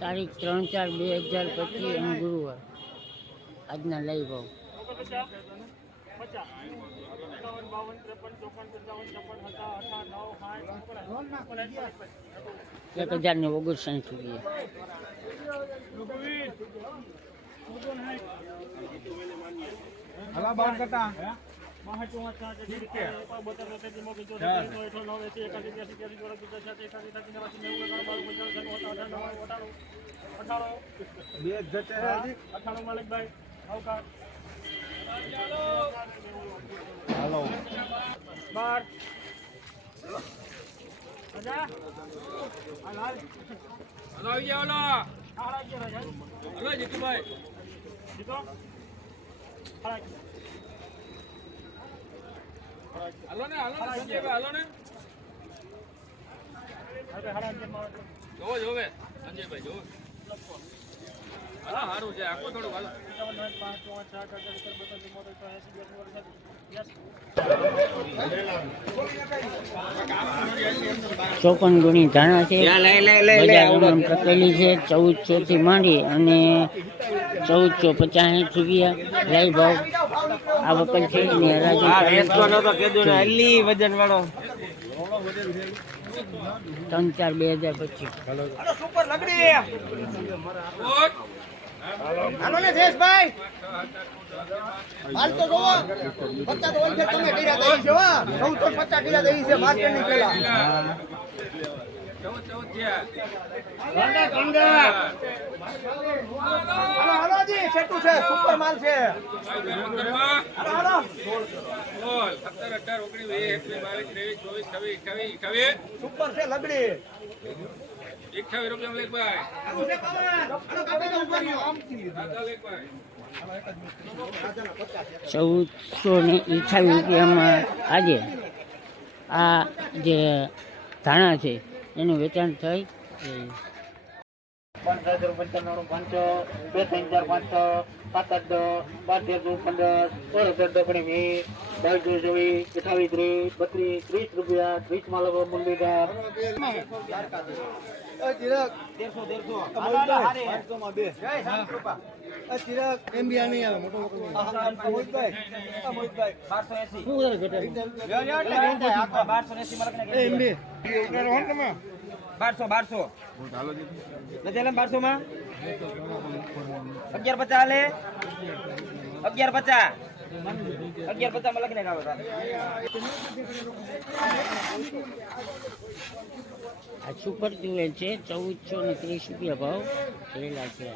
તારીખ ત્રણ ચાર બે હજાર પચીસ અને ગુરુવાર. આજના લાઈવ ભાવ એક હજાર ને ઓગણસાઠ રૂપિયા. હલા બાર કરતા. અઠાણું માલિકભાઈ અવકાશ હાલો. બાર. હલો જીતુભાઈ. જીતો? હાલ ને જોવો જોવે. સંજયભાઈ જોવે. સારું છે. આખો થોડું હાલો યસ ચોપન ગુણી ધાણા છે. બજારમાં પકેલી છે ચૌદસો થી માંડી અને ચૌદસો પચાસ રૂપિયા લાઈવ ભાવ. આ વખત છે ને વજન વાળો ત્રણ ચાર બે હજાર પચીસ. સુપર લગડી. કોટ હાલો ને જયેશભાઈ. હાલ તો જોવો પચાસ તો ઓલખે તમે કર્યા દઈ છે હો. ચૌદસો પચાસ કર્યા દઈ છે માર્કેટની પેલા. હાલો હાલો જી છે સુપર માલ છે. હાલો. હાલો બોલ સત્તર અઢાર ઓગણીસ વીસ એકવીસ બાવીસ ત્રેવીસ ચોવીસ છવ્વીસ અઠાવીસ અઠાવીસ સુપર છે લગડી. અઠાવીસ રૂપિયા ચૌદસો ને અઠાવીસ રૂપિયામાં આજે આ જે ધાણા છે એનું વેચાણ થઈ ગયું. હજાર પંચાણું પાંચસો બે ત્રણ ચાર પાંચસો સાત આઠ દસ બાર તેર ચૌદ પંદર સોળ હજાર દકડી વીસ બાવીસ ચોવીસ ચોવીસ અઠાવીસ ત્રીસ બત્રીસ ત્રીસ રૂપિયા ત્રીસમાં લોકો મુરલીધર બારસો બારસો નથી બારસો માં અગિયાર પચાસ લે અગિયાર પચાસ. અગિયાર પચાસમાં લખીને ખાવે આ સુપર તુવેર છે ચૌદસો ને ત્રીસ રૂપિયા ભાવ. થયેલા છે.